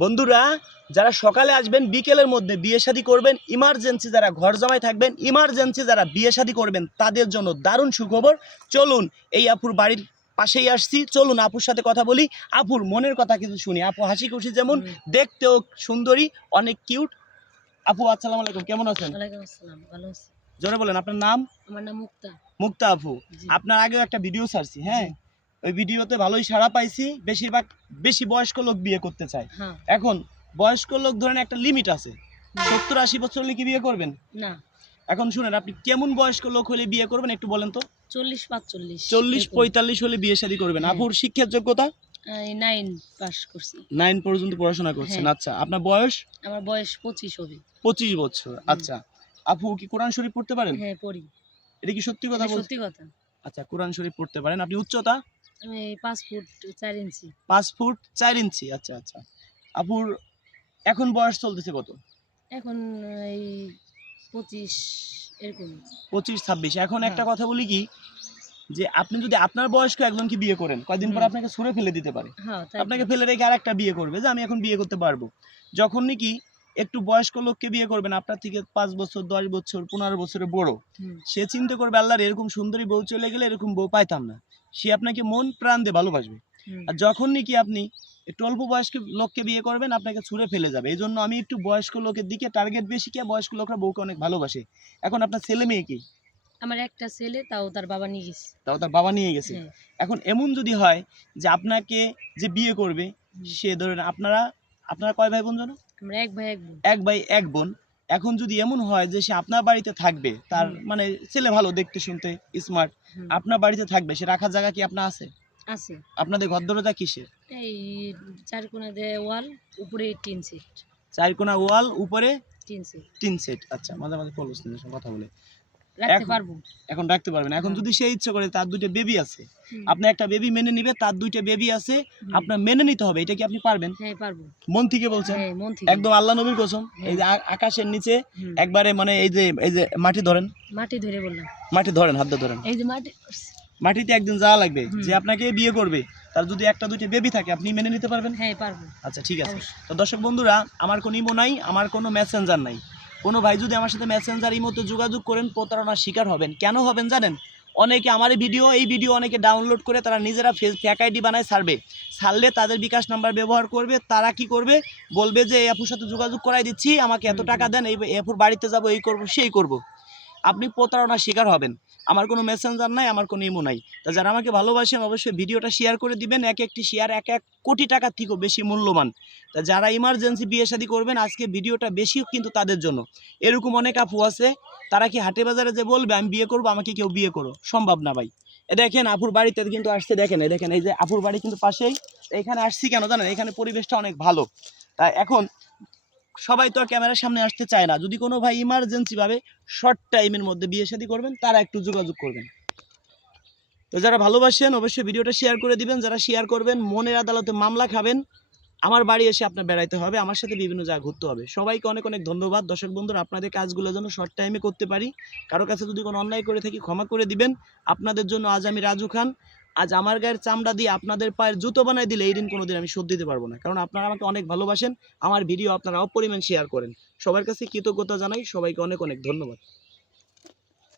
বন্ধুরা যারা সকালে আসবেন বিকেলের মধ্যে বিয়ে শাদী করবেন, ইমার্জেন্সি যারা ঘর জামাই থাকবেন, ইমার্জেন্সি যারা বিয়ে শাদী করবেন তাদের জন্য দারুণ সুখবর। চলুন এই আপুর বাড়ির পাশেই আসছি, চলুন আপুর সাথে কথা বলি, আপুর মনের কথা কিছু শুনি। আপু হাসি খুশি যেমন, দেখতেও সুন্দরী, অনেক কিউট। আপু আসসালামু আলাইকুম, কেমন আছেন? ওয়ালাইকুম আসসালাম, ভালো আছি। জোরে বলেন আপনার নাম। আমার নাম মুক্তা। মুক্তা আপু, আপনার আগেও একটা ভিডিও ছাড়ছি, হ্যাঁ, ওই ভিডিওতে ভালোই সাড়া পাইছি। বেশিরভাগ বেশি বয়স্ক লোক বিয়ে করতে চায়। এখন বয়স্ক লোক ধরেন একটা লিমিট আছে, 70-80 বছর হলে কি বিয়ে করবেন? না। এখন শুনেন, আপনি কেমন বয়স্ক লোক হলে বিয়ে করবেন একটু বলেন তো। 40-45, 40-45 হলে বিয়ে শাদী করবেন। আপুর শিক্ষার যোগ্যতা? 9 পাস করছি। 9 পর্যন্ত পড়াশোনা করছেন। আচ্ছা, আপনার বয়স? আমার বয়স 25 হবে। 25 বছর। আচ্ছা, আপু কি কোরআন শরীফ পড়তে পারেন? হ্যাঁ, পড়ি। এটা কি সত্যি কথা বলছেন? সত্যি কথা। আচ্ছা, কোরআন শরীফ পড়তে পারেন। আপনি উচ্চতা? আমি 5 ফুট 4 ইঞ্চি। 5 ফুট 4 ইঞ্চি। আচ্ছা আচ্ছা। আপুর এখন বয়স চলতেছে কত? এখন এই 25 এরকম। 25-26। এখন একটা কথা বলি কি, যে আপনি যদি আপনার বয়স্ক একজনকে বিয়ে করেন, কয়েকদিন পর আপনাকে ছুঁড়ে ফেলে দিতে পারে। আপনাকে ফেলে রেখে আরেকটা বিয়ে করবে, যে আমি এখন বিয়ে করতে পারবো। যখন নাকি একটু বয়স্ক লোককে বিয়ে করবেন, আপনার থেকে 5 বছর 10 বছর 15 বছরের বড়, সে চিন্তা করবে আল্লাহর এরকম সুন্দরী বউ চলে গেলে এরকম বউ পাইতাম না। সে আপনাকে মন প্রাণ দিয়ে ভালোবাসবে। আর যখন নাকি আপনি একটু অল্প বয়স্ক লোককে বিয়ে করবেন, আপনাকে ছুঁড়ে ফেলে যাবে। এই জন্য আমি একটু বয়স্ক লোকের দিকে টার্গেট বেশি, কি বয়স্ক লোকরা বউকে অনেক ভালোবাসে। এখন আপনার ছেলে মেয়ে কি? আমার একটা ছেলে, তাও তার বাবা নিয়ে গেছে। এখন এমন যদি হয় যে আপনাকে যে বিয়ে করবে, সে ধরেন আপনারা কয় ভাই বোন জানো? আমরা এক ভাই এক বোন। এক ভাই এক বোন। এখন যদি এমন হয় যে সে আপনার বাড়িতে থাকবে, তার মানে ছেলে ভালো, দেখতে শুনতে স্মার্ট, আপনার বাড়িতে থাকবে, সে রাখার জায়গা কি আপনার আছে? আছে। আপনাদের ঘর দরজা কিসের? এই 4 কোণা দিয়ে ওয়াল, উপরে টিন সেট। 4 কোণা ওয়াল, উপরে টিন সেট। আচ্ছা, মাঝে মাঝে কলস নিয়ে কথা বলে রাখতে পারবো। এখন রাখতে পারবেন। এখন যদি সে ইচ্ছে করে, তার 2টা বেবি আছে, আপনি একটা বেবি মেনে নিবে, তার 2টা বেবি আছে, আপনার মেনে নিতে হবে। এটা কি আপনি পারবেন? হ্যাঁ, পারবো। মন থেকে বলছেন? হ্যাঁ, মন থেকে। একদম আল্লাহ নবীর কসম। এই যে আকাশের নিচে একবারে, মানে এই যে মাটি ধরেন, মাটি ধরে বললাম, মাটি ধরেন, হাত দিয়ে ধরেন। এই যে মাটিতে একদিন যাওয়া লাগবে, যে আপনাকে বিয়ে করবে, তার যদি একটা 2টা বেবি থাকে, আপনি মেনে নিতে পারবেন? হ্যাঁ, পারবো। আচ্ছা, ঠিক আছে। তো দর্শক বন্ধুরা, আমার কোনো ইমো নাই, আমার কোনো মেসেঞ্জার নাই। কোনো ভাই যদি আমার সাথে মেসেঞ্জার ইমোতে যোগাযোগ করেন, প্রতারণার শিকার হবেন। কেন হবেন জানেন? অনেকে আমার এই ভিডিও অনেকে ডাউনলোড করে তারা নিজেরা ফেক আইডি বানায় ছাড়লে তাদের বিকাশ নাম্বার ব্যবহার করবে। তারা কি করবে, বলবে যে এই অ্যাপুর সাথে যোগাযোগ করাই দিচ্ছি, আমাকে এত টাকা দেন, এই অ্যাপুর বাড়িতে যাব, এই করব সেই করব। আপনি প্রতারণার শিকার হবেন। আমার কোনো মেসেঞ্জার নাই, আমার কোনো ইমো নাই। তা যারা আমাকে ভালোবাসেন অবশ্যই ভিডিওটা শেয়ার করে দিবেন। এক একটি শেয়ার 1 কোটি টাকার থেকেও বেশি মূল্যবান। তা যারা ইমার্জেন্সি বিয়ে শাদী করবেন, আজকে ভিডিওটা বেশিও কিন্তু তাদের জন্য। এরকম অনেক আপু আছে, তারা কি হাটে বাজারে যে বলবে আমি বিয়ে করবো, আমাকে কেউ বিয়ে করো, সম্ভব না ভাই। দেখেন আপুর বাড়িতে কিন্তু আসছে, দেখেন এই যে আপুর বাড়ি কিন্তু পাশেই। এখানে আসছি কেন জানেন? এখানে পরিবেশটা অনেক ভালো। তা এখন সবাই তো আর ক্যামেরার সামনে আসতে চায় না। যদি কোনো ভাই ইমার্জেন্সি ভাবে শর্ট টাইমের মধ্যে বিয়ে শাদী করবেন, তারা একটু যোগাযোগ করবেন। তো যারা ভালোবাসেন অবশ্যই ভিডিওটা শেয়ার করে দিবেন। যারা শেয়ার করবেন, মনের আদালতে মামলা খাবেন। আমার বাড়ি এসে আপনার বেড়াইতে হবে, আমার সাথে বিভিন্ন জায়গা ঘুরতে হবে। সবাইকে অনেক অনেক ধন্যবাদ। দর্শক বন্ধুরা, আপনাদের কাজগুলো যেন শর্ট টাইমে করতে পারি। কারো কাছে যদি কোনো অন্যায় করে থাকি ক্ষমা করে দিবেন। আপনাদের জন্য আজ আমি রাজু খান। আজ আমার গায়ের চামড়া দিয়ে আপনাদের পায়ের জুতো বানাই দিলে এই ঋণ কোনোদিন আমি শোধ দিতে পারবো না। কারণ আপনারা আমাকে অনেক ভালোবাসেন, আমার ভিডিও আপনারা অপরিমাণ শেয়ার করেন। সবার কাছে কৃতজ্ঞতা জানাই। সবাইকে অনেক অনেক ধন্যবাদ।